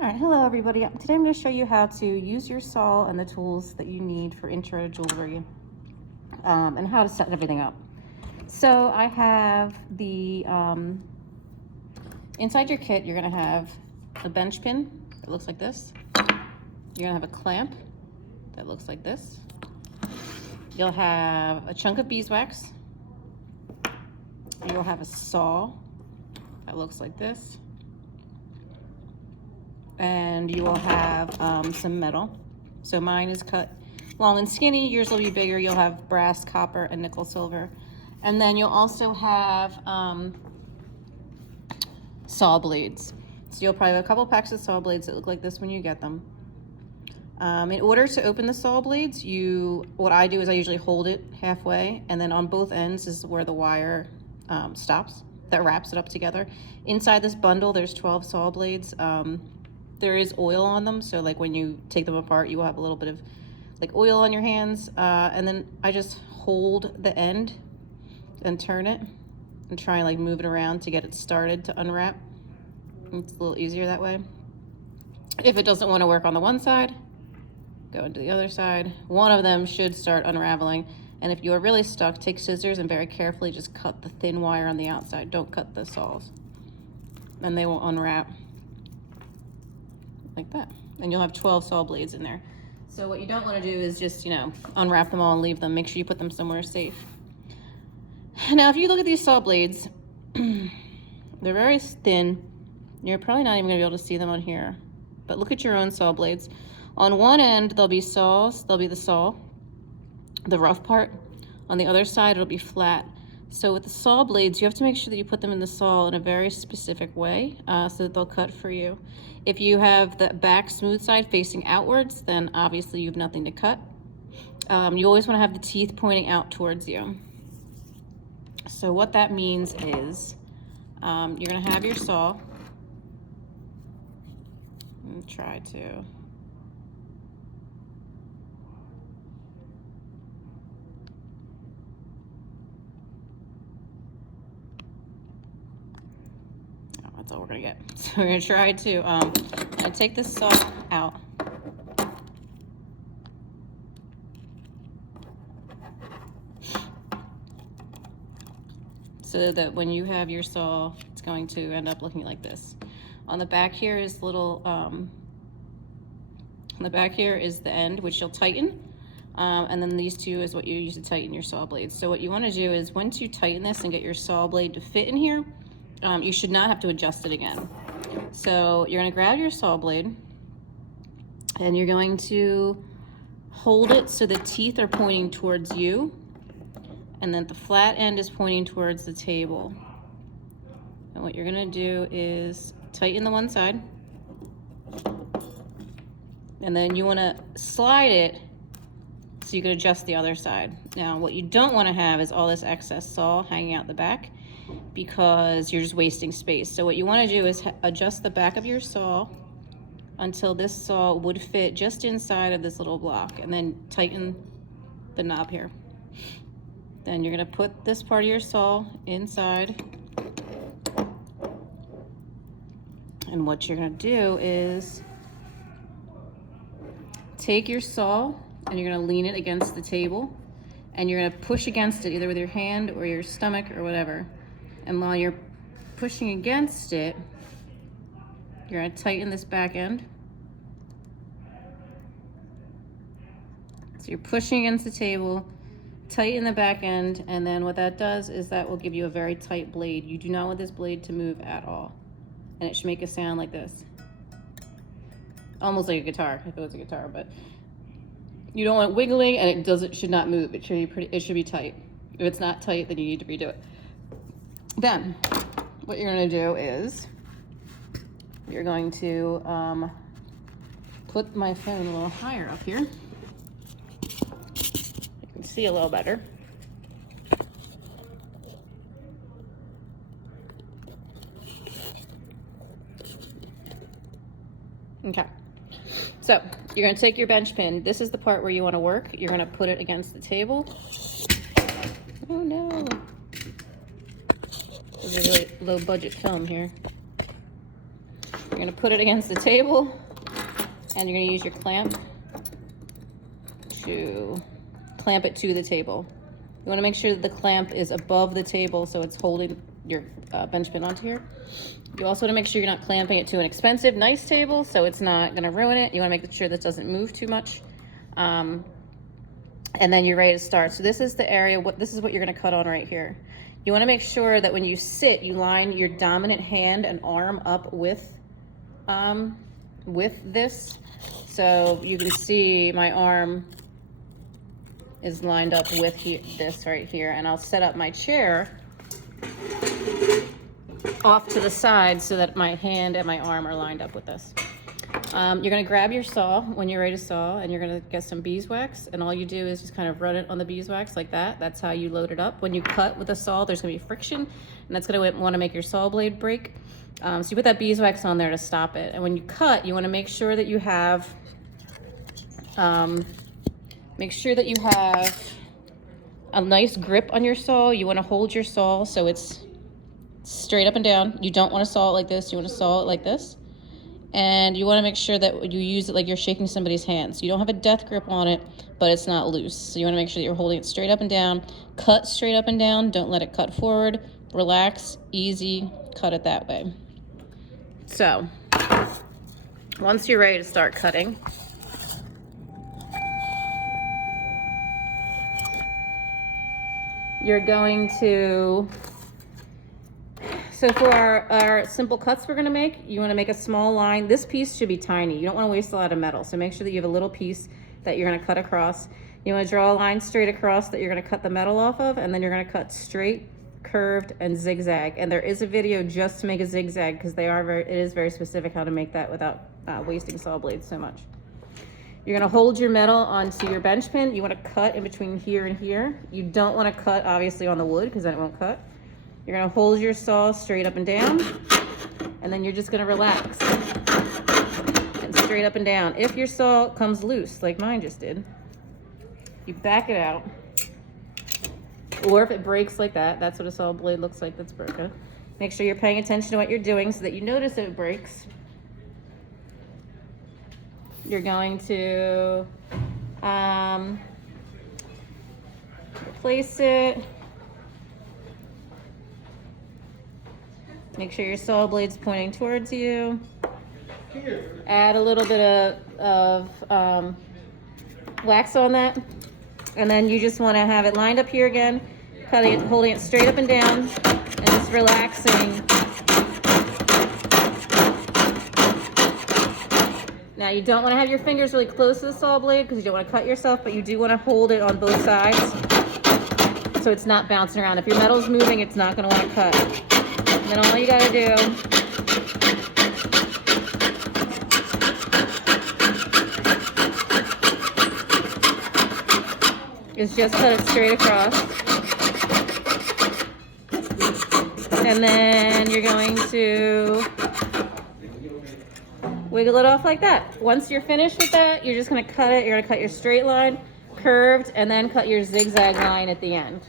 All right, hello everybody. Today I'm going to show you how to use your saw and the tools that you need for intro jewelry and how to set everything up. So I have the, inside your kit you're going to have a bench pin that looks like this. You're going to have a clamp that looks like this. You'll have a chunk of beeswax. You'll have a saw that looks like this. And you will have some metal. So mine is cut long and skinny, yours will be bigger. You'll have brass, copper, and nickel silver. And then you'll also have saw blades. So you'll probably have a couple packs of saw blades that look like this when you get them. In order to open the saw blades, what I do is I usually hold it halfway, and then on both ends is where the wire stops, that wraps it up together. Inside this bundle, there's 12 saw blades. There is oil on them, so like when you take them apart, you will have a little bit of like oil on your hands. And then I just hold the end and turn it and try and like move it around to get it started to unwrap. It's a little easier that way. If it doesn't want to work on the one side, go into the other side. One of them should start unraveling. And if you are really stuck, take scissors and very carefully just cut the thin wire on the outside. Don't cut the saws. And they will unwrap like that. And you'll have 12 saw blades in there. So what you don't want to do is just, unwrap them all and leave them. Make sure you put them somewhere safe. Now, if you look at these saw blades, they're very thin. You're probably not even going to be able to see them on here. But look at your own saw blades. On one end, there'll be saws. There'll be the saw, the rough part. On the other side, it'll be flat. So with the saw blades, you have to make sure that you put them in the saw in a very specific way so that they'll cut for you. If you have the back smooth side facing outwards, then obviously you have nothing to cut. You always want to have the teeth pointing out towards you. So what that means is you're going to have your saw. And try to... That's all we're gonna get. So we're gonna try to take this saw out. So that when you have your saw, it's going to end up looking like this. On the back here is on the back here is the end, which you'll tighten. And then these two is what you use to tighten your saw blades. So what you wanna do is once you tighten this and get your saw blade to fit in here, you should not have to adjust it again. So you're going to grab your saw blade and you're going to hold it so the teeth are pointing towards you and then the flat end is pointing towards the table. And what you're going to do is tighten the one side and then you want to slide it so you can adjust the other side. Now what you don't want to have is all this excess saw hanging out the back, because you're just wasting space. So what you want to do is adjust the back of your saw until this saw would fit just inside of this little block, and then tighten the knob here. Then you're going to put this part of your saw inside, and what you're going to do is take your saw and you're going to lean it against the table and you're going to push against it either with your hand or your stomach or whatever. And while you're pushing against it, you're going to tighten this back end. So you're pushing against the table, tighten the back end, and then what that does is that will give you a very tight blade. You do not want this blade to move at all. And it should make a sound like this. Almost like a guitar, if it was a guitar, but you don't want it wiggling and it should not move. It should be tight. If it's not tight, then you need to redo it. Then, what you're going to do is you're going to put my phone a little higher up here. You can see a little better. Okay. So, you're going to take your bench pin. This is the part where you want to work. You're going to put it against the table. Oh no. This is a really low budget film here. You're gonna put it against the table and you're gonna use your clamp to clamp it to the table. You wanna make sure that the clamp is above the table so it's holding your bench pin onto here. You also wanna make sure you're not clamping it to an expensive, nice table so it's not gonna ruin it. You wanna make sure that doesn't move too much. And then you're ready to start. So this is the area, this is what you're gonna cut on right here. You wanna make sure that when you sit, you line your dominant hand and arm up with this. So you can see my arm is lined up with this right here, and I'll set up my chair off to the side so that my hand and my arm are lined up with this. You're gonna grab your saw when you're ready to saw, and you're gonna get some beeswax, and all you do is just kind of run it on the beeswax like that. That's how you load it up. When you cut with a saw, there's gonna be friction, and that's gonna wanna make your saw blade break. So you put that beeswax on there to stop it. And when you cut, you wanna make sure that you have, a nice grip on your saw. You wanna hold your saw so it's straight up and down. You don't wanna saw it like this, you wanna saw it like this. And you wanna make sure that you use it like you're shaking somebody's hand. So you don't have a death grip on it, but it's not loose. So you wanna make sure that you're holding it straight up and down. Cut straight up and down, don't let it cut forward. Relax, easy, cut it that way. So, once you're ready to start cutting, you're going to, so for our simple cuts we're gonna make, you wanna make a small line. This piece should be tiny. You don't wanna waste a lot of metal. So make sure that you have a little piece that you're gonna cut across. You wanna draw a line straight across that you're gonna cut the metal off of, and then you're gonna cut straight, curved, and zigzag. And there is a video just to make a zigzag because it is very specific how to make that without wasting saw blades so much. You're gonna hold your metal onto your bench pin. You wanna cut in between here and here. You don't wanna cut obviously on the wood because then it won't cut. You're gonna hold your saw straight up and down, and then you're just gonna relax. And straight up and down. If your saw comes loose, like mine just did, you back it out. Or if it breaks like that, that's what a saw blade looks like that's broken. Make sure you're paying attention to what you're doing so that you notice if it breaks. You're going to replace it. Make sure your saw blade's pointing towards you. Add a little bit of wax on that. And then you just want to have it lined up here again, cutting it, holding it straight up and down, and just relaxing. Now you don't want to have your fingers really close to the saw blade because you don't want to cut yourself, but you do want to hold it on both sides so it's not bouncing around. If your metal's moving, it's not going to want to cut. And then all you got to do is just cut it straight across. And then you're going to wiggle it off like that. Once you're finished with that, you're just gonna cut it. You're gonna cut your straight line, curved, and then cut your zigzag line at the end.